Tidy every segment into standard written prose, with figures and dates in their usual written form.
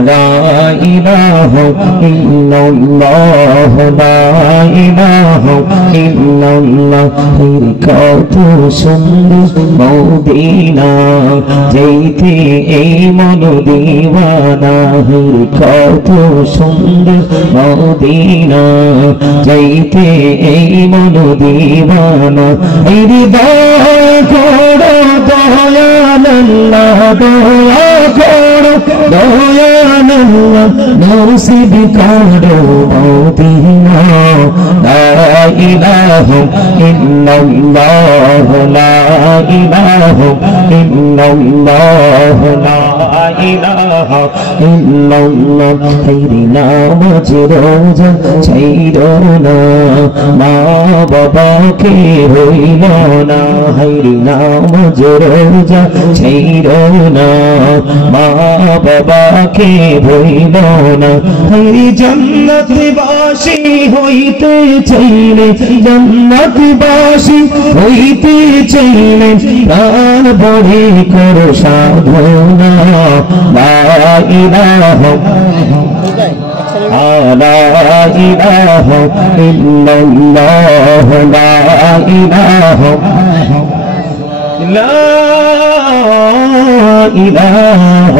لا إله إلا الله لا إله إلا الله কত সুন্দর মদিনা যেতে এই মন দিওয়ানা কত সুন্দর মদিনা যেতে এই মন দিওয়ানা হৃদয় করো দয়াল আল্লাহ দয়া করো দয়াল আল্লাহ নসিব করো মদিনা লা ইলাহা ইল্লাল্লাহ লা ইলাহা ইল্লাল্লাহ লা ইলাহা ইল্লাল্লাহ খাইরি নামাজ রোজা ছাইরো না মা বাবাকে হইল না খাইরি নামাজ রোজা ছাইরো না মা বাবাকে হইল না খাইরি জান্নাতবাসী হইতে চাইলে জান্নাতবাসী হইতে চাইলে প্রাণ ভরে করো সাধনা লা ইলাহা لا إله إلا الله لا إله لا إله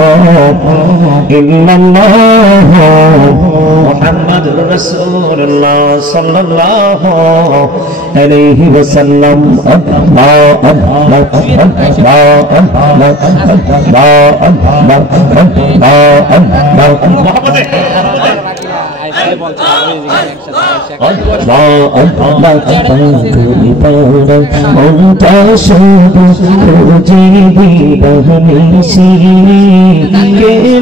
إلا الله محمد رسول الله صلى الله عليه وسلم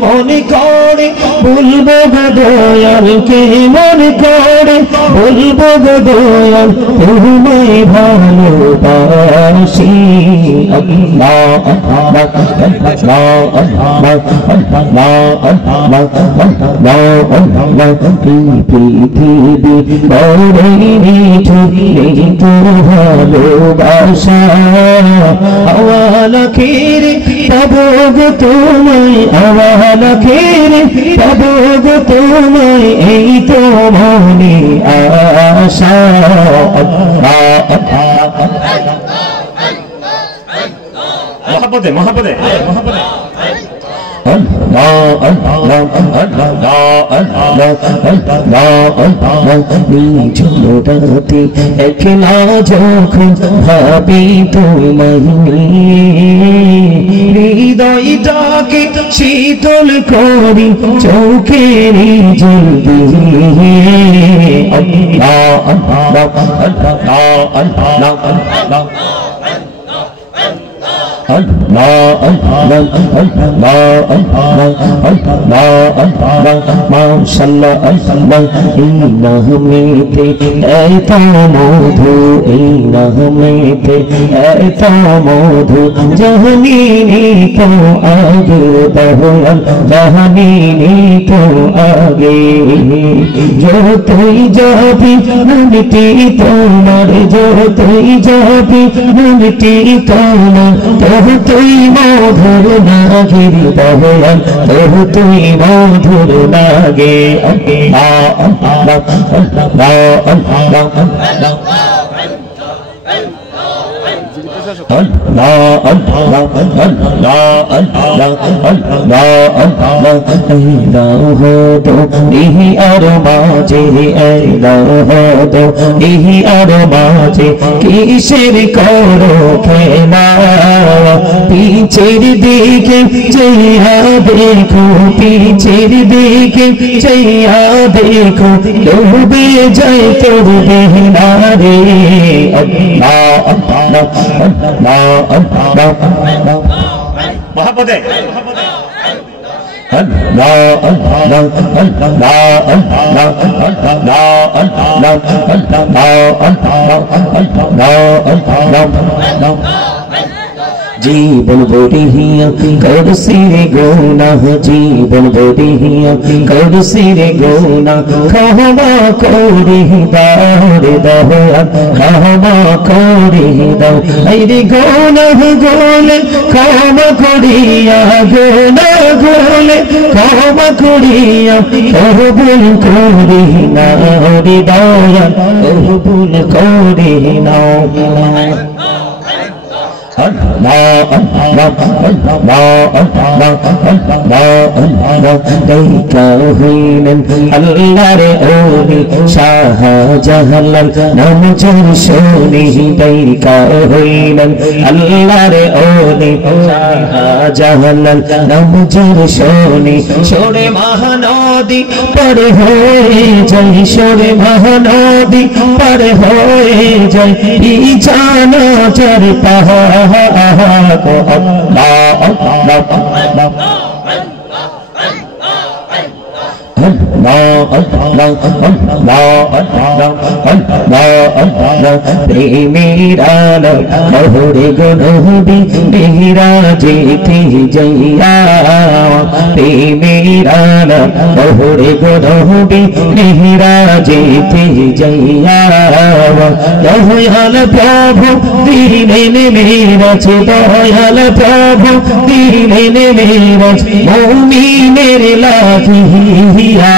মনে করে বলবো দয়াল কে মনে করে বলবো দয়াল তোমায় ভালোবাসি পৃথিবী ভালোবাসা আওয়ালা খেরে পাবো গো তোমায় আওয়ালা খেরে পাবো গো তোমায় এই তো মনে আশা মহাপদে মহাপদে মহাপদে ঝুমরাতে একলা যখন ভাবি তোমায় হৃদয়টাকে শীতল করি চোখের জল দিয়ে আল্লাহ আল্লাহ আল্লাহ আল্লাহ Allah Allah Allah Allah Allah mashallah Allah inna humete aita modhu inna humete aita modhu jahanini to aage bahal jahanini to aage jo tui jabi namti tomar jo tui jabi namti tomar তুই মধুর লাগে দয়াল তুই মধুর লাগে কিসের করো খেলা পিছের দিকে চাইয়া দেখো পিছের দিকে চাইয়া দেখো ডুবে যায় তোর দেহনা রে মহাপদে জীবন বরিহিয়া করছি রে গুনাহ জীবন বরিহিয়া করছি রে গুনাহ ক্ষমা করে দাও রে দয়াল ক্ষমা করে দাও এই রে গুনাহ গোলে ক্ষমা করিয়া গুনাহ গোলে ক্ষমা করিয়া কবুল করি নাও রে দয়াল কবুল করি নাও আল্লাহরে ওলি শাহজালাল নাম জোর শুনি দেখা হইলেন আল্লাহরে ওলি শাহজালাল নাম জোর শুনি সরে মহানদী পার হয়ে যাই সরে মহানদী পার হয়ে যাই জানা চর পাহাড় মেরা যেতে যাইয়া মেরা বহুরে গনবি মেরা যেতে যাইয়া দয়াল প্রভু দিলেন মেরাজ দয়াল প্রভু দিলেন মেরাজ মুমিনের লাগিয়া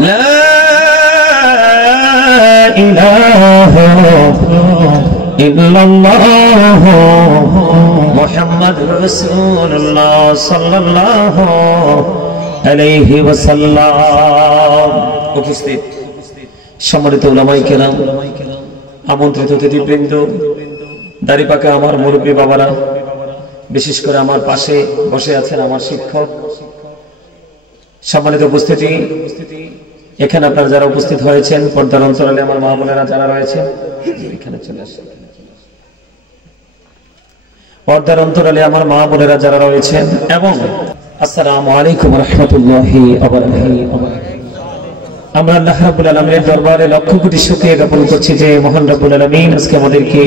لا إله إلا الله محمد رسول الله صلى الله عليه وسلم উপস্থিত সম্মানিত উলামায়ে কেরাম আমন্ত্রিত অতিথিবৃন্দ দাড়িপাকা আমার মুরব্বী বাবারা বিশেষ করে আমার পাশে বসে আছেন আমার শিক্ষক সম্মানিত উপস্থিতি এখানে আপনারা যারা উপস্থিত হয়েছেন পর্দার অন্তরালে আমার মা বোনেরা যারা রয়েছে এখানে চলে আসেন পর্দার অন্তরালে আমার মা বোনেরা যারা রয়েছেন এবং আসসালামু আলাইকুম ওয়া রাহমাতুল্লাহি ওয়া বারাকাতুহু আমরা আল্লাহ রাব্বুল আলামিনের দরবারে লক্ষ কোটি শুকরিয়া জ্ঞাপন করছি যে মহান রাব্বুল আলামিন আজকে আমাদেরকে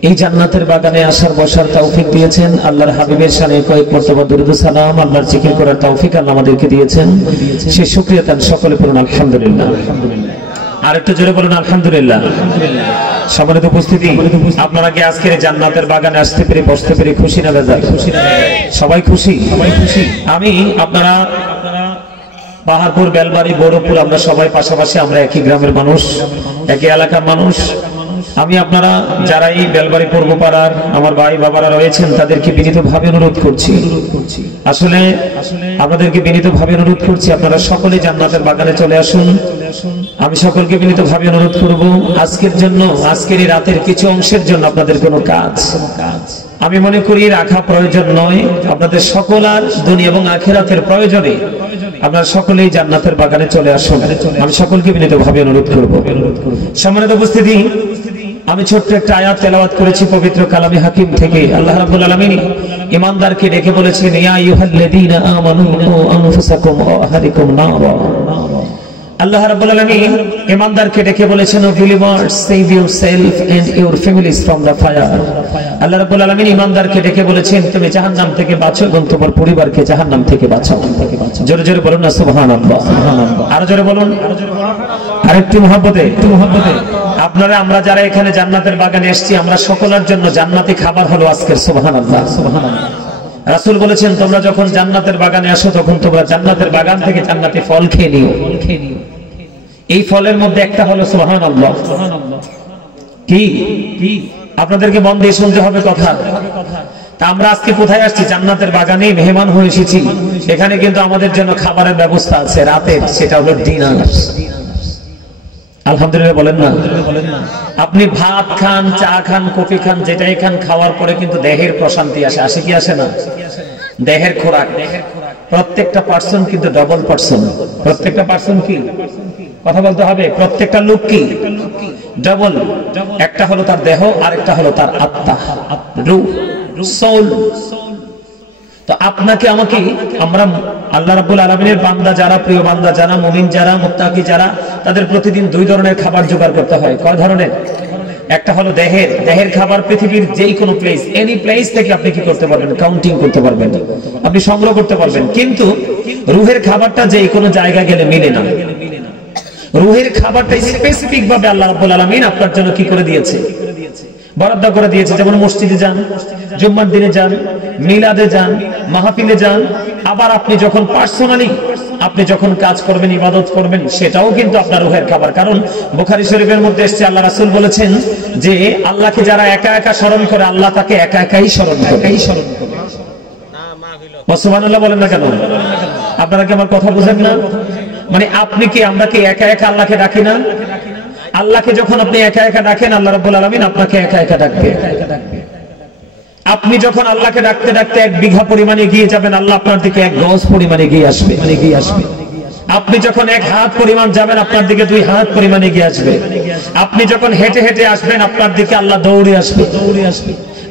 এই জান্নাতের বাগানে আসার বসার তৌফিক দিয়েছেন আল্লাহর হাবিবের শানে কয়েক মর্তবা দরুদ ও সালাম আল্লাহর জিকির করার তৌফিক আল্লাহ আমাদেরকে দিয়েছেন সেই শুকরিয়া তার সকলে পড়ুন আলহামদুলিল্লাহ আর একটু জোরে বলুন আলহামদুলিল্লাহ সম্মানিত উপস্থিতি আপনারা কি আজকের জান্নাতের বাগানে আসতে পেরে বসতে পেরে খুশি না বেজার খুশি না সবাই খুশি আমি আপনারা পাহাড়পুর বেলবাড়ি বড়পুর আমরা সবাই পাশাপাশি আমরা একই গ্রামের মানুষ একই এলাকার মানুষ আমি আপনারা যারা এই বেলবাড়ি পূর্বপাড়ার আমার ভাই বাবারা রয়েছেন তাদেরকে বিনীতভাবে অনুরোধ করছি আসলে আপনাদেরকে বিনীতভাবে অনুরোধ করছি আপনারা সকলে জান্নাতের বাগানে চলে আসুন আমি সকলকে বিনীতভাবে অনুরোধ করব আজকের জন্য আজকের এই রাতের কিছু অংশের জন্য আপনাদের কোনো কাজ আমি মনে করি রাখা প্রয়োজন নয় আপনাদের সকল আর দুনিয়া এবং আখিরাতের প্রয়োজনে আপনারা সকলেই জান্নাতের বাগানে চলে আসুন আমি সকলকে বিনীতভাবে অনুরোধ করব সম্মানিত উপস্থিতি আমি ছোট্ট একটা আয়াত তেলাওয়াত করেছি পবিত্র কালামে হাকিম থেকে আল্লাহ রাব্বুল আলামিন ঈমানদারকে ডেকে বলেছেন ইয়া আইয়ুহাল্লাযীনা আমানু আনফুসাকুম ওয়া আহলিকুম নারা আল্লাহ রাব্বুল আলামিন ঈমানদারকে ডেকে বলেছেন ও believers save yourself and your families from the fire আল্লাহ রাব্বুল আলামিন ঈমানদারকে ডেকে বলেছেন তুমি জাহান্নাম থেকে বাঁচো এবং তোমার পরিবারকে জাহান্নাম থেকে বাঁচাও জোরে জোরে বলুন না সুবহানাল্লাহ আরো জোরে বলুন আরেকটু মহব্বতে আপনারা আমরা যারা এখানে জান্নাতের বাগানে এসেছি আমরা সকলের জন্য জান্নাতি খাবার হলো আজকের সুবহানাল্লাহ রাসূল বলেছেন তোমরা যখন জান্নাতের বাগানে আসো তখন তোমরা জান্নাতের বাগান থেকে জান্নাতি ফল খেয়ে নিও এই ফলের মধ্যে একটা হলো সুবহানাল্লাহ কি আপনাদেরকে মন দিয়ে শুনতে হবে কথা তা আমরা আজকে কোথায় আসছি জান্নাতের বাগানে মেহমান হয়ে এসেছি এখানে কিন্তু আমাদের জন্য খাবারের ব্যবস্থা আছে রাতের সেটা হলো ডিনার আলহামদুলিল্লাহ বলেন না আপনি ভাত খান চা খান কফি খান যেটাই খান খাওয়ার পরে কিন্তু দেহের প্রশান্তি আসে আসে কি আসে না দেহের খোরাক প্রত্যেকটা পার্সন কিন্তু ডাবল পার্সন প্রত্যেকটা পার্সন কি কথা বলতে হবে প্রত্যেকটা লোক কি ডাবল একটা হলো তার দেহ আর একটা হলো তার আত্মা রূহ সোল তো আপনাকে আমাকে, আমরা আল্লাহ রাব্বুল আলামিনের বান্দা যারা, প্রিয় বান্দা যারা, মুমিন যারা, মুত্তাকি যারা, তাদের প্রতিদিন দুই ধরনের খাবার জোগাড় করতে হয়। কয় ধরনের? একটা হলো দেহের খাবার। পৃথিবীর যেই কোনো প্লেস, এনি প্লেস থেকে আপনি কি করতে পারবেন? কাউন্টিং করতে পারবেন, আপনি সংগ্রহ করতে পারবেন। কিন্তু রুহের খাবারটা যেই কোনো জায়গা গেলে মিলে না। রুহের খাবারটা স্পেসিফিক ভাবে আল্লাহ রাব্বুল আলামিন আপনার জন্য কি করে দিয়েছে? বরাদ্দ করে দিয়েছে। যেমন মসজিদে যান, জুম্মার দিনে যান, মিলাদে যান, মাহফিলে যান, আবার আপনি যখন পার্সোনালি আপনি যখন কাজ করবেন, ইবাদত করবেন, সেটাও কিন্তু আপনার রুহের খাবার। কারণ বুখারী শরীফের মধ্যে এসেছে, আল্লাহ রাসূল বলেছেন যে আল্লাহকে যারা একা একা স্মরণ করে, আল্লাহ তাকে একা একাই স্মরণ করে। সুবহানাল্লাহ বলেন না কেন? আপনারা কি আমার কথা বুঝেন না? মানে আপনি কি, আমরা কি একা একা আল্লাহকে ডাকি না? আল্লাহকে যখন আপনি একা একা ডাকেন, আল্লাহ রাব্বুল আলামিন আপনাকে একা একা ডাকবে। আপনি যখন আল্লাহকে ডাকতে ডাকতে 1 বিঘা পরিমাণে এগিয়ে যাবেন, আল্লাহ আপনার দিকে 1 গজ পরিমাণে এগিয়ে আসবে। আপনি যখন 1 হাত পরিমাণ যাবেন, আপনার দিকে 2 হাত পরিমাণ এগিয়ে আসবে। আপনি যখন হেঁটে হেঁটে আসবেন, আপনার দিকে আল্লাহ দৌড়ে আসবে।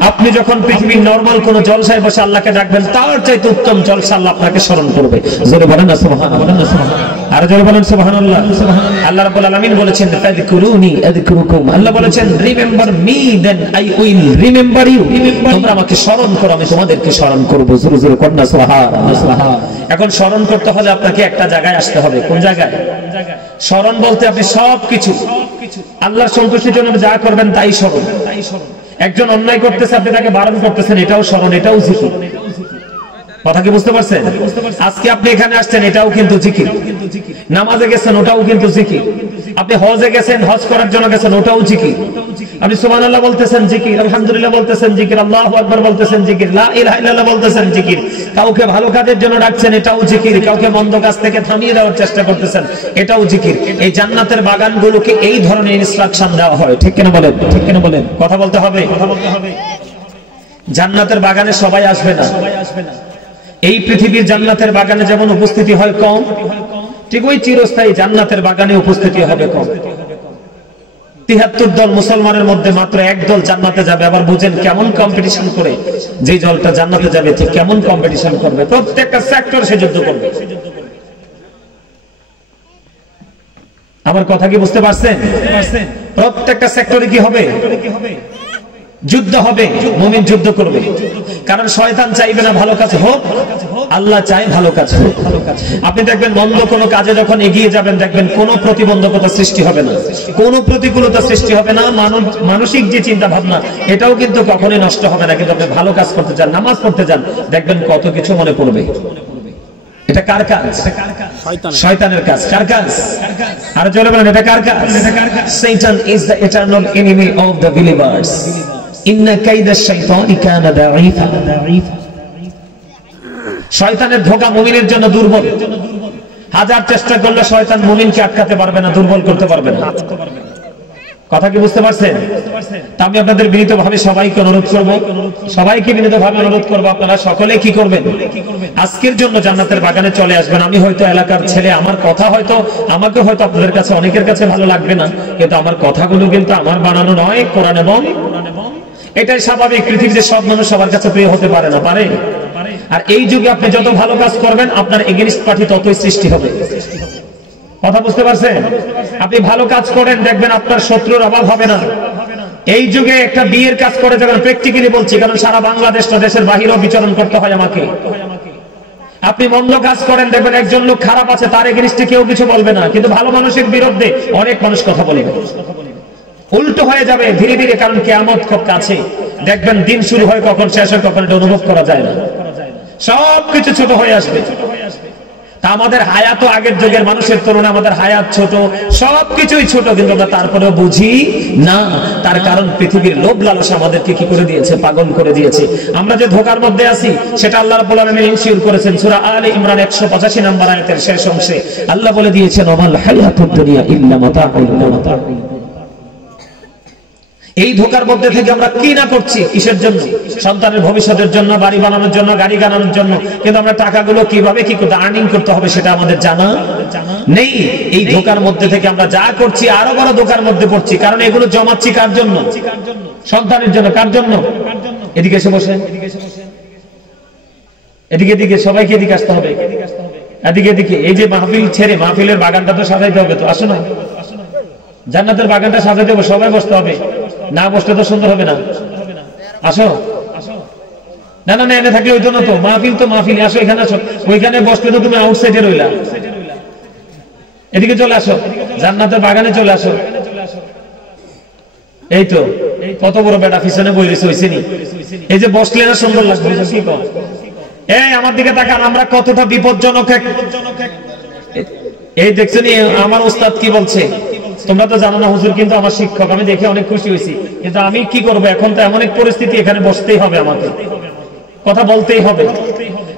আপনি যখন পৃথিবীর নরমাল কোন জলসায় বসে আল্লাহকে ডাকবেন, তার চাইতে উত্তম জলসা আল্লাহ আপনাকে স্মরণ করবে। জোরে বলেন না সুবহানাল্লাহ। আর জোরে বলেন সুবহানাল্লাহ। আল্লাহ রাব্বুল আলামিন বলেছেন ফাযকুরুনি আযকুরুকুম। আল্লাহ বলেছেন remember me then I will remember you. তোমরা আমাকে স্মরণ করো, আমি তোমাদেরকে স্মরণ করব। জোরে জোরে কন্না সুবহানাল্লাহ। এখন স্মরণ করতে হলে আপনাকে একটা জায়গায় আসতে হবে। কোন জায়গায়? স্মরণ বলতে আপনি সবকিছু আল্লাহর সন্তুষ্টির জন্য যা করবেন তাই স্মরণ। একজন অন্যায় করতেছে, আপনি তাকে বারণ করতেছেন, এটাও স্মরণ, এটাও জিকির। কথা কি বুঝতে পারছেন? আজকে আপনি এখানে আসছেন, এটাও কিন্তু জিকির। নামাজে গেছেন, ওটাও কিন্তু জিকির। আপনি হজে গেছেন, হজ করার জন্য গেছেন, ওটাও জিকির। আপনি সুবহানাল্লাহ বলতেছেন, জিকির। আলহামদুলিল্লাহ বলতেছেন, জিকির। আল্লাহু আকবার বলতেছেন, জিকির। লা ইলাহা ইল্লাল্লাহ বলতেছেন, জিকির। কাউকে ভালো কাজের জন্য ডাকছেন, এটাও জিকির। কাউকে মন্দ কাজ থেকে থামিয়ে দেওয়ার চেষ্টা করতেছেন, এটাও জিকির। এই জান্নাতের বাগানগুলোকে এই ধরনের ইনস্ট্রাকশন দেওয়া হয়। ঠিক কেন বলেন? ঠিক কেন বলেন? কথা বলতে হবে। জান্নাতের বাগানে সবাই আসবে না। এই পৃথিবীর জান্নাতের বাগানে যেমন উপস্থিতি হয় কম, ঠিক ওই চিরস্থায়ী জান্নাতের বাগানে উপস্থিতি হবে কম। 73 দল মুসলমানের মধ্যে মাত্র 1 দল জান্নাতে যাবে। আবার বুঝেন কেমন কম্পিটিশন করে যে দলটা জান্নাতে যাবে, ঠিক কেমন কম্পিটিশন করবে। প্রত্যেকটা সেক্টর সে যুদ্ধ করবে। আমার কথা কি বুঝতে পারছেন? প্রত্যেকটা সেক্টরে কি হবে? যুদ্ধ হবে। মুমিন যুদ্ধ করবে, কারণ শয়তান চাইবে না ভালো কাজ হোক, আল্লাহ চায় ভালো কাজ হোক। আপনি দেখবেন মন্দ কোনো কাজে যখন এগিয়ে যাবেন, দেখবেন কোনো প্রতিবন্ধকতা সৃষ্টি হবে না, কোনো প্রতিকূলতা সৃষ্টি হবে না। মানসিক যে চিন্তা ভাবনা, এটাও কিন্তু কখনোই নষ্ট হবে না। কিন্তু আপনি ভালো কাজ করতে যান, নামাজ পড়তে যান, দেখবেন কত কিছু মনে পড়বে। এটা কার কাজ? শয়তানের কাজ। কার কাজ? আর জোরে বলেন, এটা কার কাজ? Satan is the eternal enemy of the believers. Inna kayda ash-shaytani kana da'ifa. শয়তানের ধোঁকা মুমিনের জন্য দুর্বল। হাজার চেষ্টা করলে শয়তান মুমিনকে আটকাতে পারবে না, দুর্বল করতে পারবে না। কথা কি বুঝতে পারছেন? তা আমি আপনাদের বিনীতভাবে সবাইকে অনুরোধ করব, সবাইকে বিনীতভাবে অনুরোধ করব, আপনারা সকলে কি করবেন? আজকের জন্য জান্নাতের বাগানে চলে আসবেন। আমি হয়তো এলাকার ছেলে, আমার কথা হয়তো আমাকে হয়তো আপনাদের কাছে অনেকের কাছে ভালো লাগবে না, কিন্তু আমার কথাগুলো কিন্তু আমার বানানো নয়, কোরআন এবং এটাই স্বাভাবিক। পৃথিবীতে সব মানুষ সবার কাছে প্রিয় হতে পারে না, পারে? আর এই যুগে আপনি যত ভালো কাজ করবেন, আপনার এগেইনস্ট পার্টি ততই সৃষ্টি হবে। কথা বুঝতে পারছেন? আপনি ভালো কাজ করেন, দেখবেন আপনার শত্রুর অভাব হবে না। এই যুগে একটা বিয়ের কাজ করে যাবেন, প্র্যাকটিক্যালি বলছি, কারণ সারা বাংলাদেশটা, দেশের বাহিরেও বিচরণ করতে হয় আমাকে। আপনি মন্দ কাজ করেন, দেখবেন একজন লোক খারাপ আছে, তার এগেইনস্টে কেউ কিছু বলবে না, কিন্তু ভালো মানুষের বিরুদ্ধে অনেক মানুষ কথা বলবে। উল্টো হয়ে যাবে ধীরে ধীরে, কারণ কিয়ামত খুব কাছে। দেখবেন দিন শুরু হয় কখন, শেষ হয় কখন, এটা অনুভব করা যায় না। সবকিছু ছোট হয়ে আসবে। তা আমাদের হায়াত, আগের যুগের মানুষের তুলনায় আমাদের হায়াত ছোট, সবকিছুই ছোট, কিন্তু আমরা তারপরেও বুঝি না। তার কারণ পৃথিবীর লোভ লালসা আমাদেরকে কি করে দিয়েছে? পাগল করে দিয়েছে। আমরা যে ধোঁকার মধ্যে আছি, সেটা আল্লাহ রাব্বুল আলামিন ইনশিওর করেছেন। সূরা আলে ইমরান 185 নম্বর আয়াতের শেষ অংশে আল্লাহ বলে দিয়েছেন, ওয়াল হায়াতুদ দুনিয়া ইল্লা মাতাউল। এই ধোঁকার মধ্যে থেকে আমরা কি না করছি, কিসের জন্য? সন্তানের ভবিষ্যতের জন্য, বাড়ি বানানোর জন্য, গাড়ি বানানোর জন্য। কিন্তু আমরা টাকাগুলো কিভাবে কি করতে, আর্নিং করতে হবে, সেটা আমাদের জানা নেই। এই ধোঁকার মধ্যে থেকে আমরা যা করছি, আরো বড় ধোঁকার মধ্যে পড়ছি। কারণ এগুলো জমাচ্ছি কার জন্য? সন্তানের জন্য। কার জন্য? এদিকে এসে বসে। এদিকে এদিকে সবাইকে এদিকে আসতে হবে, এদিকে এদিকে। এই যে মাহফিল ছেড়ে মাহফিলের বাগানটা তো সাজাইতে হবে, তো আসো না, জান্নাতের বাগানটা সাজাইতে হবে, সবাই বসতে হবে, না বসলে তো সুন্দর হবে না। আসো, না না না, এনে থাকলে হইতো না তো, মাহফিল তো মাহফিল, আসো এখানে আসো। ওইখানে বসলে তো তুমি আউটসাইডে রইলা, এদিকে চলে আসো, জান্নাতের বাগানে চলে আসো। এই তো কত বড় বেটা পিছনে বই রয়েছে, হইছে নি? এই যে বসলে না সুন্দর লাগবে, কি কর? এই আমার দিকে তাকান, আমরা কতটা বিপজ্জনক। এই দেখছেন আমার ওস্তাদ কি বলছে? তোমরা তো জানো না, হুজুর কিন্তু আমার শিক্ষক, আমি দেখে অনেক খুশি হয়েছি, কিন্তু আমি কি করব? এখন তো এমন এক পরিস্থিতি, এখানে বসতেই হবে, আমাকে কথা বলতেই হবে।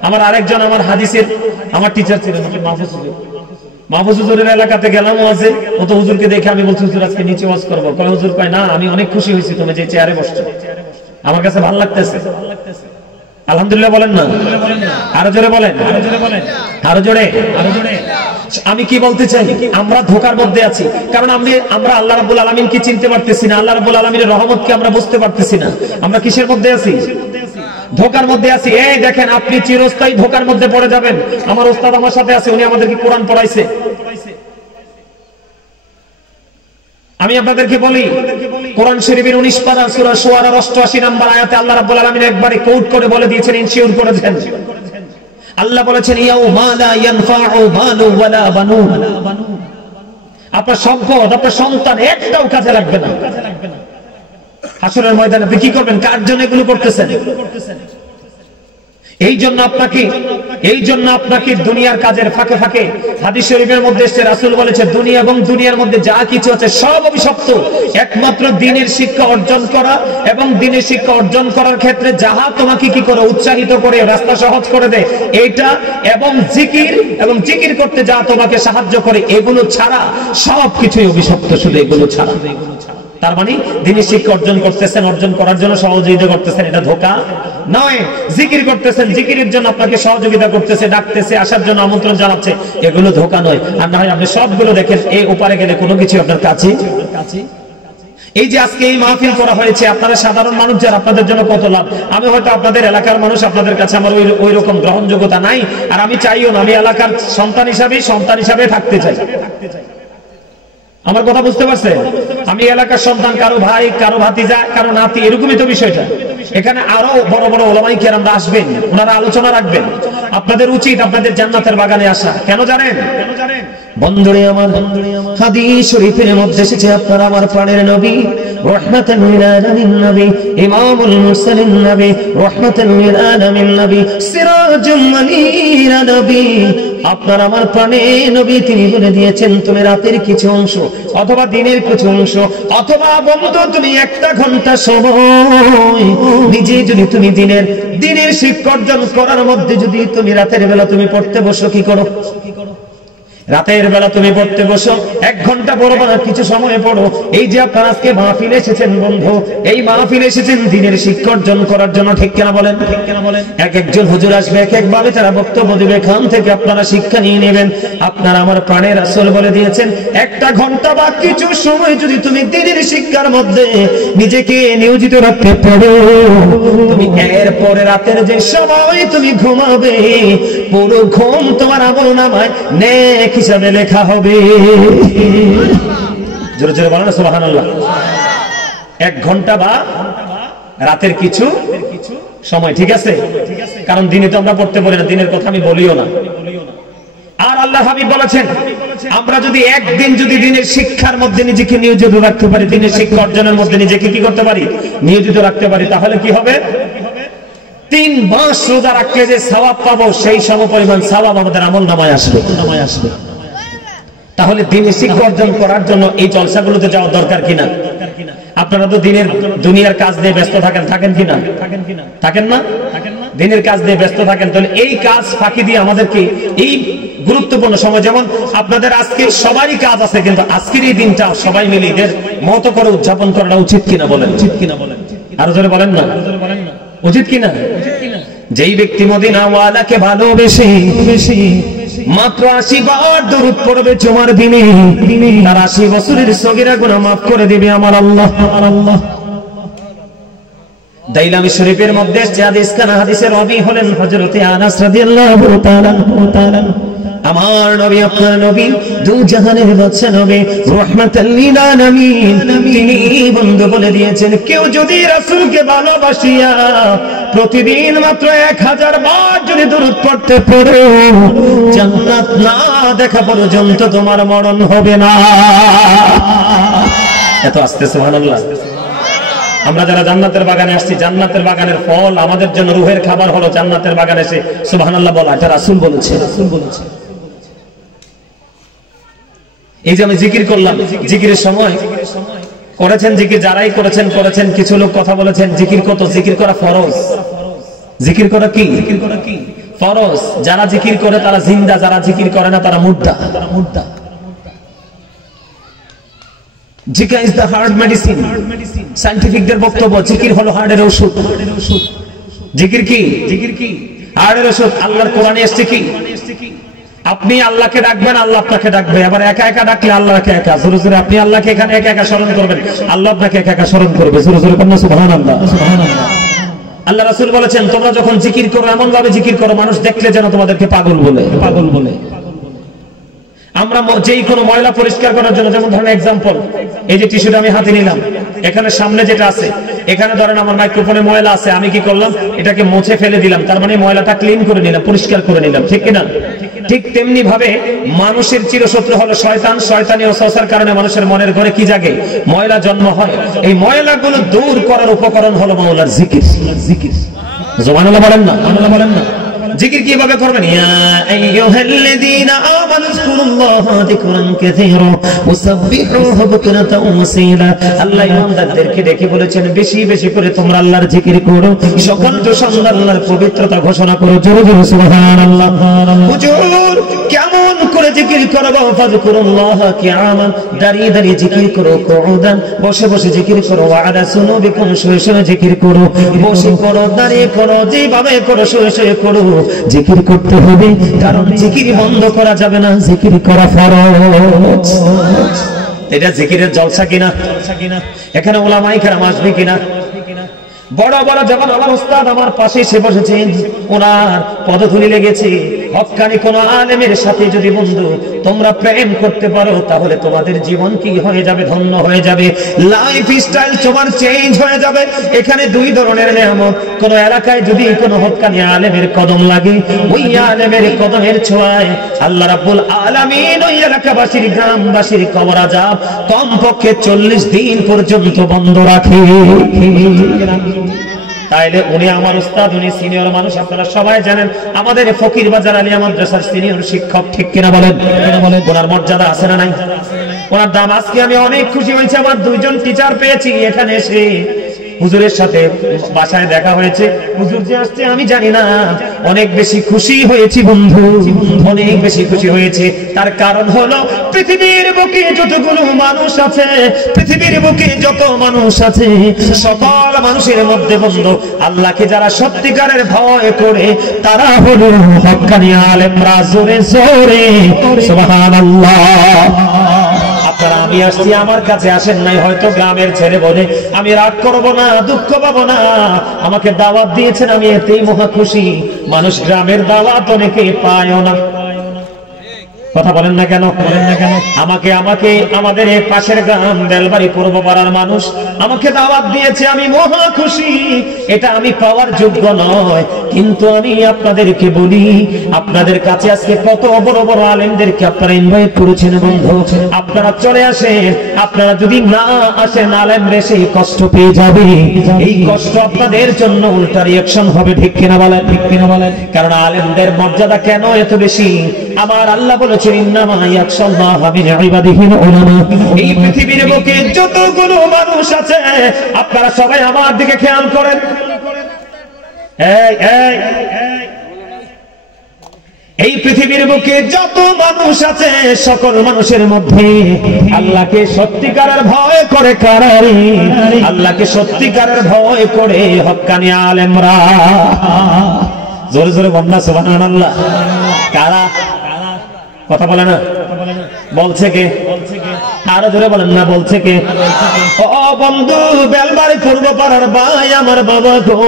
আমার আরেকজন আমার হাদিসের আমার টিচার ছিলেন মাহফুজ হুজুরের এলাকাতে গেলাম ওয়াজে, ও তো হুজুরকে দেখে আমি বলছি হুজুর আজকে নিচে ওয়াজ করবো। কয় হুজুর কয় না, আমি অনেক খুশি হয়েছি তুমি যে চেয়ারে বসছো, আমার কাছে ভালো লাগতেছে। আলহামদুলিল্লাহ বলেন না? আরো জোরে বলেন, আরো জোরে বলেন, আরো জোরে, আরো জোরে। আমি কি বলতে চাই, আমরা ধোঁকার মধ্যে আছি, কারণ আমরা আল্লাহ রাব্বুল আলামিনকে চিনতে পারতেছি না, আল্লাহ রাব্বুল আলামিনের রহমতকে আমরা বুঝতে পারতেছি না। আমরা কিসের মধ্যে আছি? ধোঁকার মধ্যে আছি। এই দেখেন, আপনি চিরস্থায়ী ধোঁকার মধ্যে পড়ে যাবেন। আমার ওস্তাদ আমার সাথে আছে, উনি আমাদেরকে কোরআন পড়াইছে। আমি আপনাদেরকে বলি, কোরআন শরীফের 19 পারা সূরা শুআরার 88 নম্বর আয়াতে আল্লাহ রাব্বুল আলামিন একবারে কোট করে বলে দিয়েছেন, ইনশিওর করেছেন। আল্লাহ বলেছেন, ইয়াউমা লা ইয়ানফাউ মালু ওয়ালা বানুন। আপনার সম্পদ, আপনার সন্তান একটাও কাজে লাগবে না। হাসরের ময়দানে আপনি কি করবেন? কার জন্য এগুলো করতেছেন? এই জন্য আপনাকে দুনিয়ার কাজের ফাঁকে ফাঁকে, হাদিস শরীফের মধ্যে এসেছে, রাসূল বলেছে দুনিয়া এবং দুনিয়ার মধ্যে যা কিছু আছে সব অভিশপ্ত, একমাত্র দ্বীনের শিক্ষা অর্জন করা এবং দ্বীনের শিক্ষা অর্জন করার ক্ষেত্রে যাহা তোমাকে কি করে উৎসাহিত করে, রাস্তা সহজ করে দেয়, এইটা এবং জিকির করতে যা তোমাকে সাহায্য করে, এগুলো ছাড়া সবকিছুই অভিশপ্ত, শুধু এগুলো ছাড়া। তার মানে দ্বীনের শিক্ষা অর্জন করতেছেন, অর্জন করার জন্য সহযোগিতা করতেছেন, এটা ধোঁকা নয়। জিকির করতেছেন, জিকিরের জন্য আপনাকে সহযোগিতা করতেছে, ডাকতেছে, আসার জন্য আমন্ত্রণ জানাচ্ছে, এগুলো ধোঁকা নয়। আর না হয় আপনি সবগুলো দেখেন, এই ওপারে গেলে কোনো কিছু আপনার কাছে। এই যে আজকে এই মাহফিল করা হয়েছে, আপনারা সাধারণ মানুষ যারা, আপনাদের জন্য কত লাভ। আমি হয়তো আপনাদের এলাকার মানুষ, আপনাদের কাছে আমার ওই রকম গ্রহণযোগ্যতা নাই, আর আমি চাইও না। আমি এলাকার সন্তান হিসাবে থাকতে চাই। আমার কথা বুঝতে পারছেন? আমি এলাকার সন্তান, কারো ভাই, কারো ভাতিজা, কারো নাতি, এরকমই তো বিষয়টা। এখানে আরো বড় বড় উলামায়ে কেরামরা আসবেন, ওনারা আলোচনা রাখবেন। আপনাদের উচিত আপনাদের জান্নাতের বাগানে আসা। কেন জানেন? বন্ধুরে আমার, হাদিস শরীফের মধ্যে এসেছে, আপনারা আমার প্রাণের নবী, রাহমাতাল লিল আলামিন নবী, ইমামুল মুরসালিন নবী, রাহমাতাল লিল আলামিন নবী, সিরাজুল মুনীর নবী, আপনার আমার প্রাণের নবী, তিনি বলে দিয়েছেন, তুমি রাতের কিছু অংশ অথবা দিনের কিছু অংশ অথবা বন্ধু তুমি 1 ঘন্টা সময় নিজে যদি তুমি দিনের শিক্ষা অর্জন করার মধ্যে যদি তুমি রাতের বেলা তুমি পড়তে বসো, কি করো? রাতের বেলা তুমি পড়তে বসো, 1 ঘন্টা পড়বো না, কিছু সময় পড়ো। এই যে আপনারা আজকে মাহফিলে এসেছেন বন্ধু, এই মাহফিলে এসেছেন দিনের শিক্ষা অর্জন করার জন্য, ঠিক কিনা বলেন? ঠিক কিনা বলেন? একজন হুজুর আসবে, এক ভাবে তারা বক্তব্য দিবে, খান থেকে আপনারা শিক্ষা নিয়ে নেবেন। আপনারা আমার প্রাণের রাসূল বলে দিয়েছেন, 1 ঘন্টা বা কিছু সময় যদি তুমি দিনের শিক্ষার মধ্যে নিজেকে নিয়োজিত রাখতে পারো, তুমি এরপরে রাতের যে সময় তুমি ঘুমাবে, পুরো ঘুম তোমার আমলনামায় নেক হিসাবে লেখা হবে। জোরে জোরে বলেন সুবহানাল্লাহ। 1 ঘন্টা বা রাতের কিছু সময়, ঠিক আছে? কারণ দিনে তো আমরা পড়তে পারি না, দিনের কথা আমি বলিও না। আর আল্লাহ হাবিব বলেছেন, আমরা যদি একদিন যদি দিনের শিক্ষার মধ্যে নিজেকে নিয়োজিত রাখতে পারি, দিনের শিক্ষা অর্জনের মধ্যে নিজেকে কি করতে পারি? নিয়োজিত রাখতে পারি, তাহলে কি হবে? 3 মাস রোজা রাখলে যে সওয়াব পাবো, সেই সমপরিমাণ সওয়াব আমাদের আমলনামায় আসবে। তাহলে দিনের শিক্ষা অর্জন করার জন্য এই জলসাগুলোতে যাওয়ার দরকার কিনা? আপনারা তো দুনিয়ার কাজ নিয়ে ব্যস্ত থাকেন কিনা? থাকেন না? দিনের কাজ নিয়ে ব্যস্ত থাকেন। তাহলে এই কাজ ফাঁকি দিয়ে আমাদেরকে এই গুরুত্বপূর্ণ সময়, যেমন আপনাদের আজকে সবারই কাজ আছে, কিন্তু আজকের এই দিনটা সবাই মিলে এদের মতো করে উদযাপন করাটা উচিত কিনা বলেন? উচিত কিনা বলেন? আরো জোরে বলেন না, উচিত কিনা? যেই ব্যক্তি মদিনাওয়ালাকে ভালোবেসে মাত্র 80 বার দরুদ পড়বে জুমার দিনে, তার 80 বছরের সগীরা গুনাহ মাফ করে দিবে আমার আল্লাহ। দাইলামি শরীফের মধ্যে হাদিস কানা হাদিসের রাবী হলেন হযরতে আনাস রাদিয়াল্লাহু তাআলা। আমার নবী আপনার নবী দু জাহানের বাদশা নবী রাহমাতাল লিল আলামিন, তিনি বন্ধু বলে দিয়েছেন কেউ যদি রাসূলকে ভালোবাসিয়া প্রতিদিন মাত্র 1000 বার যদি দরুদ পড়তে পারো, জান্নাত না দেখা পর্যন্ত তোমার মরণ হবে না। এত আস্তে সুবহানাল্লাহ। আমরা যারা জান্নাতের বাগানে আসছি, জান্নাতের বাগানের ফল আমাদের জন্য রূহের খাবার হলো জান্নাতের বাগানে এসে সুবহানাল্লাহ বলা, এটা রাসূল বলেছে। এই যে আমি জিকির করলাম, জিকিরের সময় করেছেন জিকির, যারাই করেছেন করেছেন। কিছু লোক কথা বলেছেন জিকির কত, জিকির করা ফরজ। জিকির করা কি? ফরজ। যারা জিকির করে তারা জিন্দা, যারা জিকির করে না তারা মুর্দা। জিকির ইজ দ্য হার্ট মেডিসিন। সায়েন্টিফিকদের বক্তব্য জিকির হলো হার্টের ওষুধ। জিকির কি? হার্টের ওষুধ। আল্লাহর কোরআনে এসেছে কি? আপনি আল্লাহকে ডাকবেন, আল্লাহ আপনাকে ডাকবে। আবার একা একা ডাকলে আল্লাহ একা একা। জোরে জোরে আপনি আল্লাহকে এখানে একা একা স্মরণ করবেন, আল্লাহ আপনাকে একা একা স্মরণ করবে। জোরে জোরে বলুন সুবহানাল্লাহ। আল্লাহ রাসূল বলেছেন তোমরা যখন জিকির করো এমন ভাবে জিকির করো মানুষ দেখলে যেন তোমাদেরকে পাগল বলে। আমরা যেই কোনো ময়লা পরিষ্কার করার জন্য, যেমন ধরেন এক্সাম্পল, এই যে টিস্যুটা আমি হাতে নিলাম, এখানে সামনে যেটা আছে, এখানে ধরেন আমার মাইক্রোফোনে ময়লা আছে, আমি কি করলাম এটাকে মুছে ফেলে দিলাম, তার মানে ময়লাটা ক্লিন করে নিলাম, পরিষ্কার করে নিলাম, ঠিক কিনা? ঠিক তেমনি ভাবে মানুষের চিরশত্রু হলো শয়তান। শয়তানি ওসওয়াসার কারণে মানুষের মনের ঘরে কি জাগে? ময়লা জন্ম হয়। এই ময়লাগুলো দূর করার উপকরণ হলো মাওলার জিকির। সুবহানাল্লাহ বলেন না? জিকির কিভাবে করবেন? ইয়া আইয়ুহাল্লাযীনা আমানু যিকুরুল্লাহা যিকরান কাসীরা ওয়াসাব্বিহুহু বুকরাতাও ওয়াসীলা। আল্লাহ ইমানদারদেরকে ডেকে বলেছেন বেশি বেশি করে তোমরা আল্লাহর জিকির করো, সকাল ও সন্ধ্যা আল্লাহর পবিত্রতা ঘোষণা করো। জোরে জোরে সুবহানাল্লাহ। হুজুর কেমন করে জিকির করব? ফাযকুরুল্লাহা কিয়ামান, দাঁড়িয়ে দাঁড়িয়ে জিকির করো, কুউদান বসে বসে জিকির করো, ওয়া আলা সুনুবিকুম শুয়ে শুয়ে জিকির করো, বসে করো, দাঁড়িয়ে করো, যেভাবে করো শুয়ে শুয়ে করো। জিকির করতে হবে, কারণ জিকির বন্ধ করা যাবে না, জিকির করা ফরজ। এটা জিকিরের জলসা কিনা? এখানে উলামায়ে কেরাম আসবে কিনা? বড় বড় যখন আমার উস্তাদ আমার পাশে এসে বসেছেন, ওনার পদধূলি লেগেছে। হক্কানি কোন আলেমের সাথে যদি বন্ধু তোমরা প্রেম করতে পারো, তাহলে তোমাদের জীবন কি হয়ে যাবে? ধন্য হয়ে যাবে। লাইফ স্টাইল তোমার চেঞ্জ হয়ে যাবে। এখানে দুই ধরনের নিয়ামত। কোন এলাকায় যদি কোন হক্কানি আলেমের কদম লাগে, ওই আলেমের কদমের ছোঁয়ায় আল্লাহ রাব্বুল আলামিন ওই এলাকাবাসীর, গ্রামবাসীর কবর আযাব কমপক্ষে 40 দিন পর্যন্ত বন্ধ রাখে। তাইলে উনি আমার উস্তাদ, উনি সিনিয়র মানুষ, আপনারা সবাই জানেন। আমাদের ফকির বাজার আলিয়া মাদ্রাসার সিনিয়র শিক্ষক, ঠিক কিনা বলেন? ওনার মর্যাদা আছে না নাই? ওনার দাম। আজকে আমি অনেক খুশি হয়েছি, আমার 2 জন টিচার পেয়েছি এখানে এসে। হুজুরের সাথে বাসায় দেখা হয়েছে, হুজুর যে আসছে আমি জানি না, অনেক বেশি খুশি হয়েছি বন্ধু, অনেক বেশি খুশি হয়েছে। তার কারণ হলো পৃথিবীর বুকে যতগুলো মানুষ আছে, পৃথিবীর বুকে যত মানুষ আছে, সকল মানুষের মধ্যে বন্ধু আল্লাহকে যারা সত্যিকারের ভয় করে তারা হলো হক্কানি আলেমরা। জোরে জোরে সুবহানাল্লাহ। আপনারা আমি আসছি, আমার কাছে আসেন নাই, হয়তো গ্রামের ছেলে বলে আমি রাগ করব না, দুঃখ পাবো না। আমাকে দাওয়াত দিয়েছেন, আমি এতেই মহা খুশি। মানুষ গ্রামের দাওয়াত অনেকে পায়ও না। কথা বলেন না কেন? আমাকে আমাদের পাশের গ্রাম বেলবাড়ি পূর্ব পাড়ার মানুষ আমাকে দাওয়াত দিয়েছে, আমি মহা খুশি। এটা আমি পাওয়ার যোগ্য নয়, কিন্তু আমি আপনাদেরকে বলি, আপনাদের কাছে আজকে কত বড় বড় আলেমদেরকে আপনারা ইনভাইট করেছেন বন্ধু। আপনারা চলে আসেন। আপনারা যদি না আসেন, আলেমরা সেই কষ্ট পেয়ে যাবে। এই কষ্ট আপনাদের জন্য উল্টা রিঅ্যাকশন হবে, ঠিক কিনা বলেন? কারণ আলেমদের মর্যাদা কেন এত বেশি? আমার আল্লাহ বলেছেন ইন্নামা ইয়াখশাল্লাহা মিন ইবাদিহিল উলামা। এই পৃথিবীর বুকে যতগুলো মানুষ আছে, আপনারা সবাই আমার দিকে খেয়াল করেন। এই পৃথিবীর বুকে যত মানুষ আছে, সকল মানুষের মধ্যে আল্লাহকে সত্যিকারের ভয় করে কারা? আল্লাহকে সত্যিকারের ভয় করে হক্কানি আলেমরা। জোরে জোরে বলনা সুবহানাল্লাহ। কারা? কথা বলে না? বলছে কে? আরো জোরে বলেন না, বলছে কে? ও বন্ধু বেলবাড়ি পূর্ব পাড়ার ভাই আমার বাবা গো,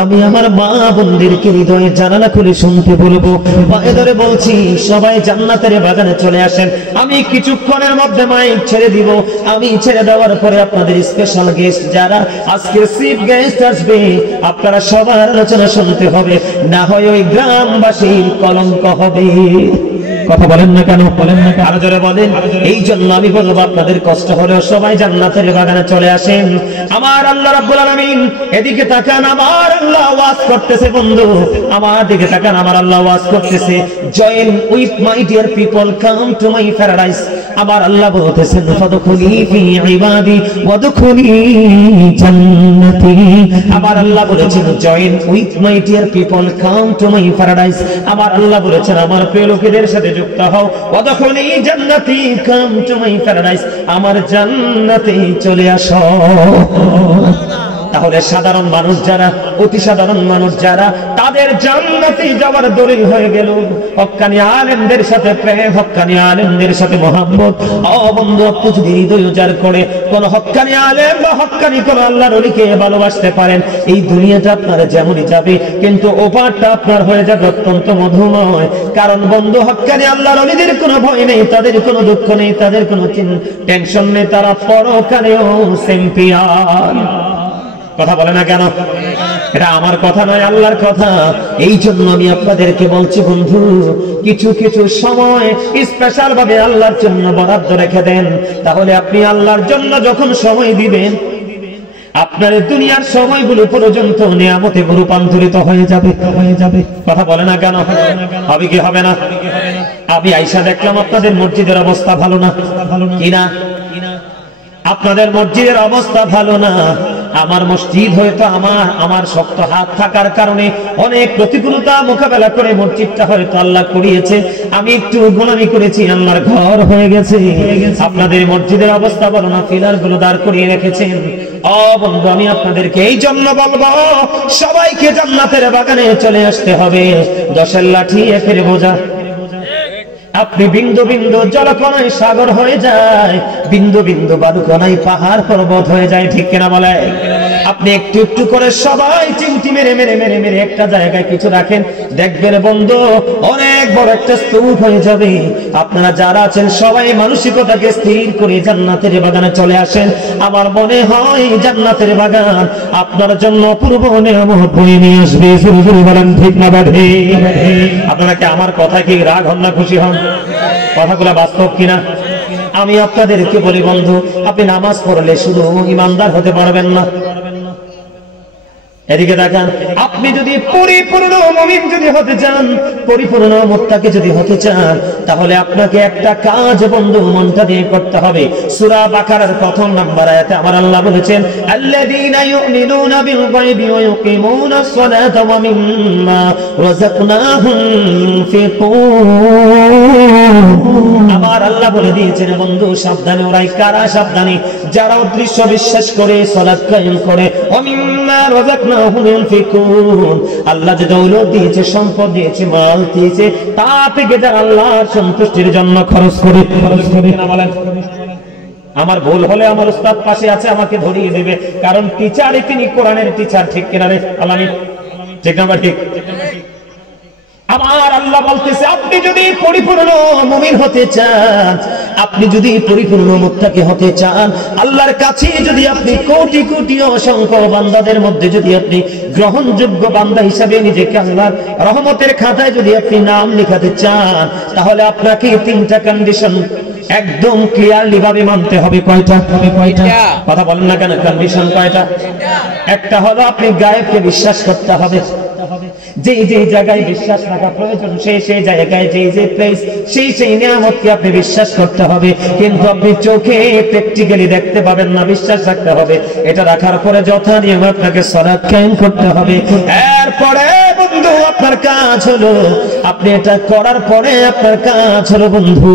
আমি আমার মা বোনদেরকে হৃদয়ে জানালা খুলে শুনতে বলবো, পায়ে ধরে বলছি সবাই জান্নাতের বাগানে চলে আসেন। আমি কিছুক্ষণের মধ্যে মাইক ছেড়ে দিব। আমি ছেড়ে দেওয়ার পরে আপনাদের স্পেশাল গেস্ট যারা আজকে চিফ গেস্ট আসবে, আপনারা সবার আলোচনা শুনতে হবে, না হয় ওই গ্রামবাসীর কলঙ্ক হবে। কথা বলেন না কেন? আরো জোরে বলেন। এই জন্য আমি বলবো আপনাদের কষ্ট হলেও সবাই জান্নাতের বাগানে চলে আসেন। আমার আল্লাহ রাব্বুল আলামিন এদিকে তাকান, আমার আল্লাহ ওয়াজ করতেছে। বন্ধু আমার দিকে তাকান, আমার আল্লাহ ওয়াজ করতেছে, join with my dear people, come to my paradise. আমার আল্লাহ বলতেছেন ফাদখুলি ফি ইবাদি ওয়াদখুলি জান্নাতি। আমার আল্লাহ বলেছেন join with my dear people, come to my paradise. আমার আল্লাহ বলেছেন আমার প্রিয় লোকেদের সাথে যুক্ত হও, ওয়াদখুলি জান্নাতি, কাম টু মাই প্যারাডাইস, আমার জান্নাতে চলে আসো। তাহলে সাধারণ মানুষ যারা, অতি সাধারণ মানুষ যারা, তাদের জান্নাতে যাওয়ার দলিল হয়ে গেল হক্কানি আলেমদের সাথে প্রেম, হক্কানি আলেমদের সাথে মহব্বত। ও বন্ধু, আপনি যদি হৃদয় উজাড় করে কোন হক্কানি আলেম বা হক্কানি কোন আল্লাহর ওলিকে ভালোবাসতে পারেন, এই দুনিয়াটা আপনার যেমনই যাবে কিন্তু ওপারটা আপনার হয়ে যাবে অত্যন্ত মধুময়। কারণ বন্ধু হক্কানি আল্লাহর ওলিদের কোনো ভয় নেই, তাদের কোনো দুঃখ নেই, তাদের কোনো টেনশন নেই, তারা পরকালেও চ্যাম্পিয়ন। কথা বলে না কেন? এটা আমার কথা নয়, আল্লাহর কথা। এই জন্য আমি আপনাদেরকে বলছি বন্ধু, কিছু কিছু সময় স্পেশাল ভাবে আল্লাহর জন্য বরাদ্দ রেখে দেন। তাহলে আপনি আল্লাহর জন্য যখন সময় দিবেন, আপনার দুনিয়ার সময়গুলো পর্যন্ত নিয়ামতে রূপান্তরিত হয়ে যাবে। কথা বলে না কেন? হবে কি হবে না? আমি আইসা দেখলাম আপনাদের মসজিদের অবস্থা ভালো না, কিনা? আপনাদের মসজিদের অবস্থা ভালো না। আমার মসজিদ হয়তো আমার শক্ত হাত থাকার কারণে অনেক প্রতিকূলতা মোকাবেলা করে মসজিদটা হয়তো আল্লাহ করিয়েছে, আমি একটু গোলামি করেছি, আল্লাহর ঘর হয়ে গেছে। আপনাদের মসজিদের অবস্থা ভালো না, পিলার গুলো দাঁড় করিয়ে রেখেছেন। ও বন্ধু, আমি আপনাদেরকে এই জন্য বলবো সবাইকে জান্নাতের বাগানে চলে আসতে হবে। 10 লাঠি 1 বোঝা। আপনি বিন্দু বিন্দু জলকণায় সাগর হয়ে যায়, বিন্দু বিন্দু বালুকণায় পাহাড় পর্বত হয়ে যায়, ঠিক কিনা বলে? আপনি একটু একটু করে সবাই চিমটি মেরে মেরে মেরে মেরে একটা জায়গায় কিছু রাখেন, দেখবেন বন্ধু অনেক বড় একটা স্তূপ হয়ে যাবে। আপনারা যারা আছেন সবাই মানসিকতাকে স্থির করে জান্নাতের বাগানে চলে আসেন। আমার মনে হয় জান্নাতের বাগান আপনার জন্য পূর্ব নিয়ামত বয়ে নিয়ে আসবে। বলেন ঠিক না বাধে? আপনারা কি আমার কথা কি রাগ হন না খুশি হন? কথাগুলো বাস্তব কিনা? আমি আপনাদেরকে বলি বন্ধু, আপনি নামাজ পড়লে শুধু ইমানদার হতে পারবেন না। এদিকে দেখেন, আপনি যদি পরিপূর্ণ মুমিন যদি হতে চান, পরিপূর্ণ মুত্তাকি যদি হতে চান, তাহলে আপনাকে একটা কাজ বন্ধু মনটা দিয়ে করতে হবে। সূরা বাকারার 1 নম্বর আয়াতে আমার আল্লাহ বলেছেন, আল্লাযীনা ইউমিনুনা বিল গায়বি ওয়া ইউকিমুনাস সালাতা ওয়া মিম্মা রাযাকনাহুম ইউনফিকুন। আমার আল্লাহ বলে দিয়েছেন বন্ধু, সাবধানে ওরাই কারা? সাবধানে যারা অদৃশ্য বিশ্বাস করে, সালাত কায়েম করে, ওয়া মিম্মা রাযাকনাহুম ইউনফিকুন। আল্লাহ যে দৌলত দিয়েছে, সম্পদ দিয়েছে, মাল দিয়েছে, তা থেকে যারা আল্লাহর সন্তুষ্টির জন্য খরচ করে। না বলেন? আমার ভুল হলে আমার উস্তাদ পাশে আছে, আমাকে ধরিয়ে দেবে, কারণ টিচারই তিনি কোরআনের টিচার, ঠিক কিনা রে? আলামি ঠিক না? ঠিক। আমার আল্লাহ বলতেছে, আপনি যদি পরিপূর্ণ মুমিন হতে চান, আপনি যদি পরিপূর্ণ মুত্তাকি হতে চান, আল্লাহর কাছে যদি আপনি কোটি কোটি অসংখ্য বান্দাদের মধ্যে যদি আপনি গ্রহণযোগ্য বান্দা হিসাবে নিজেকে আল্লাহর রহমতের খাতায় যদি আপনি নাম লেখাতে চান, তাহলে আপনাকে 3টা কন্ডিশন একদম ক্লিয়ারলি ভাবে মানতে হবে। কয়টা? কথা বলেন না কেন? কন্ডিশন কয়টা? একটা হলো আপনি গায়েবকে বিশ্বাস করতে হবে। যে যে জায়গায় বিশ্বাস রাখা প্রয়োজন, সেই জায়গায় যে প্লেস, সেই নিয়ামতকে আপনি বিশ্বাস করতে হবে। কিন্তু আপনি চোখে প্র্যাকটিক্যালি দেখতে পাবেন না, বিশ্বাস রাখতে হবে। এটা রাখার পরে যথা নিয়ম আপনাকে সালাত কায়েম করতে হবে। এরপরে বন্ধু আপনার কাজ হলো, আপনি এটা করার পরে আপনার কাজ হলো বন্ধু,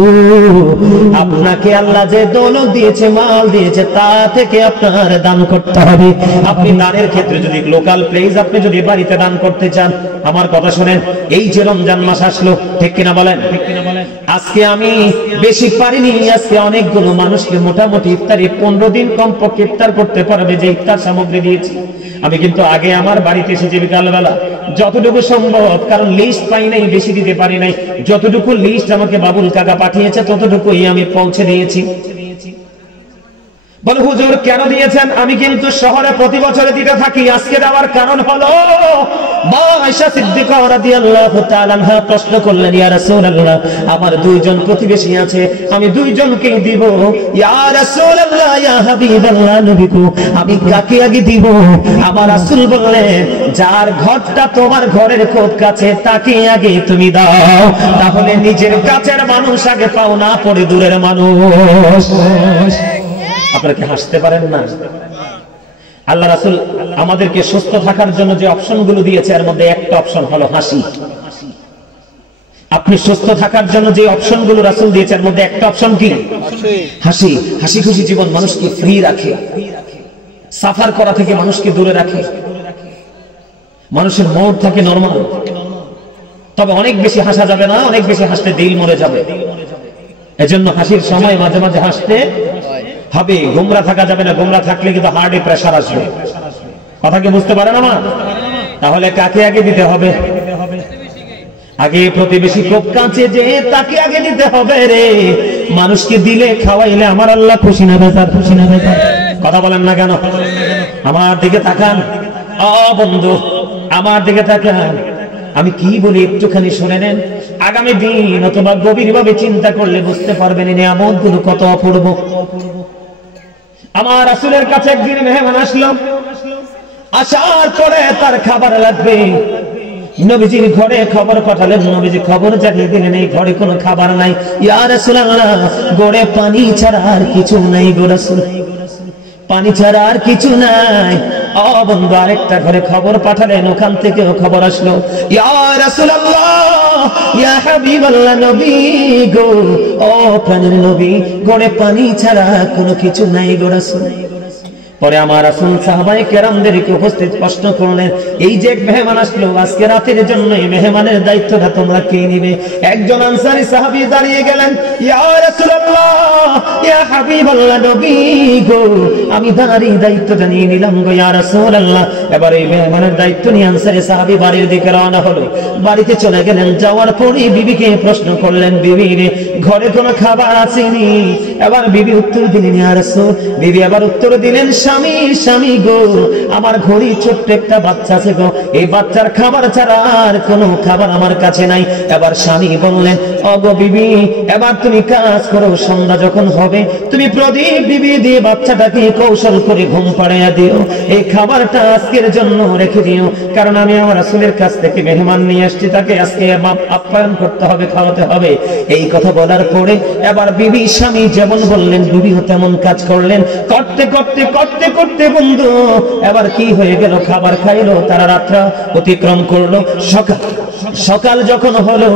আপনাকে আল্লাহ যে দৌলত দিয়েছে, মাল দিয়েছে, তা থেকে আপনার দান করতে হবে। আপনি দানের ক্ষেত্রে যদি লোকাল প্লেস আপনি যদি বাড়িতে দান করতে চান, আমার কথা শুনেন, এই যে রমজান মাস আসলো, ঠিক কিনা বলেন? আজকে আমি বেশি পারিনি, আজকে অনেকগুলো মানুষকে মোটামুটি ইফতারি 15 দিন কমপক্ষে ইফতার করতে পারবে যে ইফতার সামগ্রী দিয়েছি। আমি কিন্তু আগে আমার বাড়িতে এসেছি বিকালবেলা যতটুকু সম্ভব, কারণ লিস্ট পাই নাই, বেশি দিতে পারি নাই, যতটুকু লিস্ট আমাকে বাবুল কাকা পাঠিয়েছে ততটুকুই আমি পৌঁছে দিয়েছি। বলে হুজুর কেন দিয়েছেন? আমি কিন্তু শহরে প্রতি বছরে দিতে থাকি, আজকে দেওয়ার কারণ হলো মা আয়েশা সিদ্দিকা রাদিয়াল্লাহু তাআলা আনহা প্রশ্ন করলেন, ইয়া রাসূলুল্লাহ আমার দুইজন প্রতিবেশী আছে, আমি দুইজনকে দিব। ইয়া রাসূলুল্লাহ ইয়া হাবিবাল্লাহ নবী গো আমি কাকে আগে দিব? আমার রাসূল বললেন যার ঘরটা তোমার ঘরের খুব কাছে তাকে আগে তুমি দাও, তাহলে নিজের কাছের মানুষ আগে পাও না পরে দূরের মানুষ। আপনারা কি হাসতে পারেন না? আল্লাহ রাসূল আমাদেরকে সুস্থ থাকার জন্য যে অপশনগুলো দিয়েছে এর মধ্যে একটা অপশন হলো হাসি। আপনি সুস্থ থাকার জন্য যে অপশনগুলো রাসূল দিয়েছে এর মধ্যে একটা অপশন কি? হাসি। হাসি খুশি জীবন মানুষকে ফ্রি রাখে, সাফার করা থেকে মানুষকে দূরে রাখে, মানুষের মুড থাকে নরমাল। তবে অনেক বেশি হাসা যাবে না, অনেক বেশি হাসলে দিল মরে যাবে। এজন্য হাসির সময় মাঝে মাঝে হাসতে হবে, গোমরা থাকা যাবে না, গোমরা থাকলে কিন্তু হার্টে প্রেসার আসবে। কথা কি বুঝতে পারেন আমার? তাহলে কাকে আগে দিতে হবে? আগে প্রতিবেশী খুব কাছে যে তাকে আগে দিতে হবে রে। মানুষকে দিলে খাওয়াইলে আমার আল্লাহ খুশি না বেজার? খুশি না বেজার? কথা বলেন না কেন? আমার দিকে তাকান বন্ধু, আমার দিকে তাকান। আমি কি বলি একটুখানি শুনে নেন। আগামী দিন অথবা গভীরভাবে চিন্তা করলে বুঝতে পারবেন এই নিয়ামতগুলো কত অপূর্ব। আমার রাসূলের কাছে একদিন মেহমান আসলো, আসার পরে তার খাবার লাগবে। নবীজির ঘরে খবর পাঠালেন, নবীজি খবর জানিয়ে দিলেন এই ঘরে কোনো খাবার নাই। ইয়া রাসূলুল্লাহ ঘরে পানি ছাড়া আর কিছু নাই গো রাসূল, পানি ছাড়া আর কিছু নাই। বন্ধু আরেকটা ঘরে খবর পাঠালেন, ওখান থেকেও খবর আসলো, ইয়া রাসূলুল্লাহ ইয়া হাবিবাল্লাহ নবী গো, ও প্রাণের নবী ঘরে পানি ছাড়া কোনো কিছু নাই গো রাসূল। পরে আমার রাসূল সাহাবায়ে কেরামদেরকে উপস্থিত প্রশ্ন করলেন, এই যে মেহমান আসলো আজকে রাতের জন্য, এই মেহমানের দায়িত্বটা তোমরা কে নিবে? একজন আনসারী সাহাবী দাঁড়িয়ে গেলেন, ইয়া রাসূলুল্লাহ ইয়া হাবিবাল্লাহ নবী গো আমি দাঁড়িয়ে দায়িত্বটা নিয়ে নিলাম গো ইয়া রাসূলুল্লাহ। এবার এই মেহমানের দায়িত্ব নিয়ে আনসারী সাহাবী বাড়ির দিকে রওনা হলো। বাড়িতে চলে গেলেন, যাওয়ার পরে বিবিকে প্রশ্ন করলেন, বিবি রে ঘরে কোনো খাবার আসেনি? এবার বিবি উত্তর দিলেন, ইয়া রাসূল। বিবি আবার উত্তর দিলেন, স্বামী স্বামী গো আমার ঘরে ছোট্ট একটা বাচ্চা আছে গো, এই বাচ্চার খাবার ছাড়া আর কোনো খাবার আমার কাছে নাই। এবার স্বামী বললেন, ওগো বিবি এবার তুমি কাজ করো, সন্ধ্যা যখন হবে তুমি প্রদীপ নিভিয়ে দিয়ে বাচ্চাটাকে কৌশল করে ঘুম পাড়িয়ে দিও, এই খাবারটা আজকের জন্য রেখে দিও, কারণ আমি আমার রাসূলের কাছ থেকে মেহমান নিয়ে আসছি, তাকে আজকে আপ্যায়ন করতে হবে, খাওয়াতে হবে। এই কথা বলার পরে এবার বিবি স্বামী যেমন বললেন বিবিও তেমন কাজ করলেন। করতে করতে করতে করতে বন্ধু এবার কি হয়ে গেল, খাবার খাইলো, তারা রাত্রা অতিক্রম করলো। সকাল যখন হলো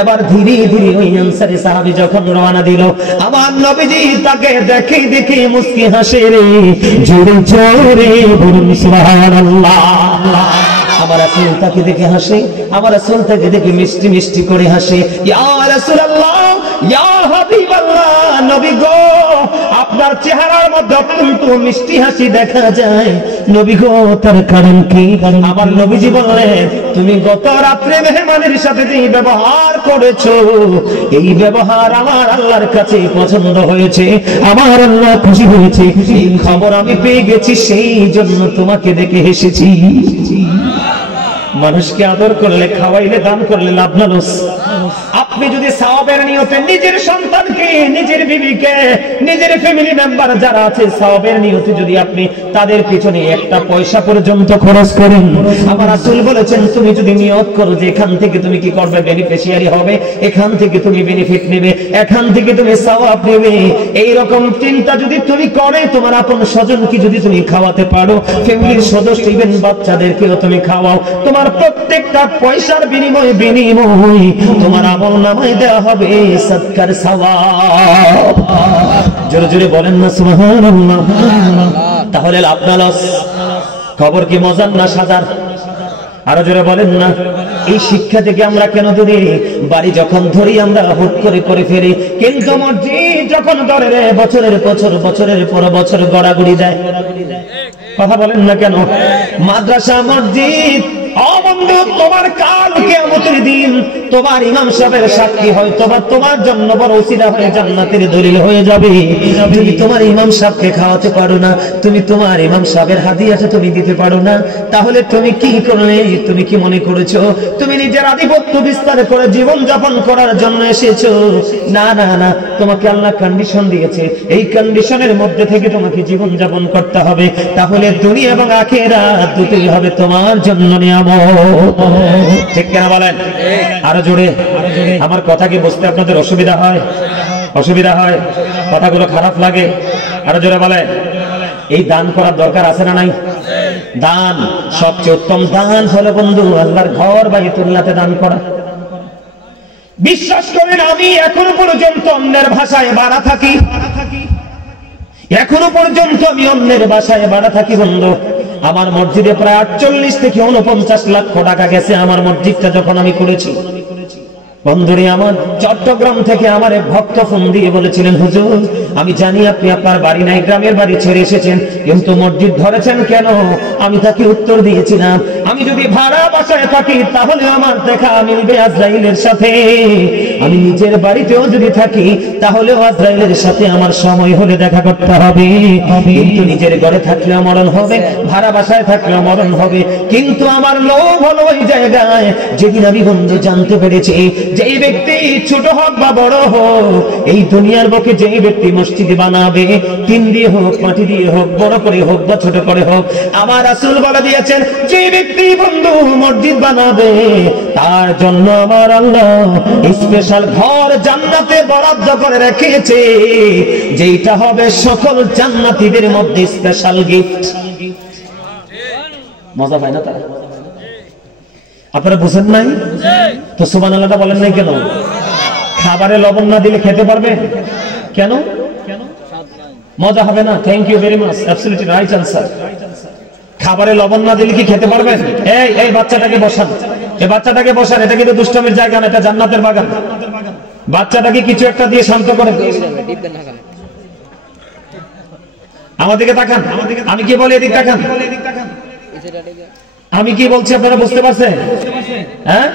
এবার ধীরে ধীরে ওই আনসারী সাহাবী যখন রওনা দিল, আমার নবীজি তাকে দেখে দেখে মুস্কি হাসে রে, জোরে জোরে বলুন সুবহানাল্লাহ। আমার রাসূল তাকে দেখে হাসে, আমার রাসূল তাকে দেখে মিষ্টি মিষ্টি করে হাসে। ইয়া রাসূলুল্লাহ ইয়া হাবিবাল্লাহ নবী গো আপনার চেহারার মধ্যে অত্যন্ত মিষ্টি হাসি দেখা যায়, নবী গো তার কারণ কি? আমার নবীজি বললেন, তুমি গত রাত্রে মেহমানের সাথে যে ব্যবহার করেছো এই ব্যবহার আমার আল্লাহর কাছে পছন্দ হয়েছে, আমার আল্লাহ খুশি হয়েছে, এই খবর আমি পেয়ে গেছি, সেই জন্য তোমাকে দেখে হেসেছি। মানুষকে আদর করলে, খাওয়াইলে, দান করলে লাভ না লস? আপনি যদি সওয়াবের নিয়তে নিজের সন্তানকে, নিজের বিবিকে, নিজের ফ্যামিলি মেম্বার যারা আছে সওয়াবের নিয়তে যদি আপনি তাদের পিছনে একটা পয়সা পর্যন্ত খরচ করেন, আমার রাসূল বলেছেন তুমি যদি নিয়ত করো যে এখান থেকে তুমি কি করবে, বেনিফিশিয়ারি হবে, এখান থেকে তুমি বেনিফিট নেবে, এখান থেকে তুমি সওয়াব নেবে, এই রকম চিন্তা যদি তুমি করে, তোমার আপন স্বজনকে যদি তুমি খাওয়াতে পারো, ফ্যামিলির সদস্য ইভেন বাচ্চাদেরকেও তুমি খাওয়াও, তোমার প্রত্যেকটা পয়সার বিনিময়ে তোমার আমল নামায় দেওয়া হবে সদকার সওয়াব। জোরে জোরে বলেন না সুবহানাল্লাহ। তাহলে লাভ না লস? খবর কি মজার না সাজার? আরো জোরে বলেন না। এই শিক্ষা থেকে আমরা কেন দূরে? বাড়ি যখন ধরি আমরা হুট করে ফেরি, কিন্তু মসজিদ যখন ধরে রে বছরের পর বছর গড়াগড়ি দেয়। কথা বলেন না কেন? মাদ্রাসা মসজিদ বন্ধু, তোমার কাল কিয়ামতের দিন তোমার ইমাম সাহেবের সাক্ষী হয়তো বা তোমার জন্য বড় ওসিলা হয়ে জান্নাতের দলিল হয়ে যাবে। তুমি তোমার ইমাম সাহেবকে খাওয়াতে পারো না, তুমি তোমার ইমাম সাহেবের হাদিয়াটা তুমি দিতে পারো না, তাহলে তুমি কি করলে? তুমি কি মনে করেছো তুমি নিজের আধিপত্য বিস্তার করে জীবন যাপন করার জন্য এসেছো? না না না, তোমাকে আল্লাহ কন্ডিশন দিয়েছে, এই কন্ডিশনের মধ্যে থেকে তোমাকে জীবন যাপন করতে হবে। তাহলে দুনিয়া এবং আখিরাত দুটোই হবে তোমার জন্য নিয়ামত। ঠিক কিনা বলেন? আরো জোরে। আমার কথা কি বুঝতে আপনাদের অসুবিধা হয়? অসুবিধা হয়? কথাগুলো খারাপ লাগে? আরো জোরে বলেন। এই দান করার দরকার আছে না নাই? দান, সবচেয়ে উত্তম দান হলো বন্ধু আল্লাহর ঘর বাইতুল্লাহতে দান করা। বিশ্বাস করেন, আমি এখনো পর্যন্ত অন্যের ভাষায় বাড়া থাকি, এখনো পর্যন্ত আমি অন্যের ভাষায় বাড়া থাকি বন্ধু। আমার মসজিদে প্রায় 48 থেকে 49 লক্ষ টাকা গেছে আমার মসজিদটা যখন আমি করেছি। বন্ধুরে, আমার চট্টগ্রাম থেকে আমার এক ভক্ত ফোন দিয়ে বলেছিলেন, হুজুর আমি জানি আপনি আপনার বাড়ি নাই, গ্রামের বাড়ি ছেড়ে এসেছেন, কিন্তু মসজিদ ধরেছেন কেন? আমি তাকে উত্তর দিয়েছিলাম, আমি যদি ভাড়া বাসায় থাকি তাহলে আমার দেখা মিলবে আজরাইলের সাথে, আমি নিজের বাড়িতেও যদি থাকি তাহলেও আজরাইলের সাথে আমার সময় হলে দেখা করতে হবে। কিন্তু নিজের ঘরে থাকলেও মরণ হবে, ভাড়া বাসায় থাকলেও মরণ হবে। কিন্তু আমার লোভ হলো ওই জায়গায় যেদিন আমি বন্ধু জানতে পেরেছি যেই ব্যক্তি ছোট হোক বা বড় হোক, এই দুনিয়ার বুকে যেই ব্যক্তি মসজিদ বানাবে, টিন দিয়ে হোক, মাটি দিয়ে হোক, বড় করে হোক বা ছোট করে হোক, আমার রাসূল বলে দিয়েছেন যে ব্যক্তি বন্ধু মসজিদ বানাবে তার জন্য আমার আল্লাহ স্পেশাল ঘর জান্নাতে বরাদ্দ করে রেখেছে, যেটা হবে সকল জান্নাতীদের মধ্যে স্পেশাল গিফট। মজা পায় না তারা? আপনারা বুঝেন নাই তো? সুবহানাল্লাহটা বলেন নাই কেন? খাবারে লবণ না দিলে খেতে পারবেন কেন? মজা হবে না? Thank you very much, absolutely right answer. খাবারে লবণ না দিলে কি খেতে পারবেন? এই বাচ্চাটাকে বসান, এই বাচ্চাটাকে বসান, এটা কিন্তু দুষ্টামির জায়গা না, এটা জান্নাতের বাগান। বাচ্চাটাকে কিছু একটা দিয়ে শান্ত করে আমাদেরকে তাকান, আমি কি বলি এদিক তাকান, আমি কি বলছি আপনারা বুঝতে পারছেন? হ্যাঁ,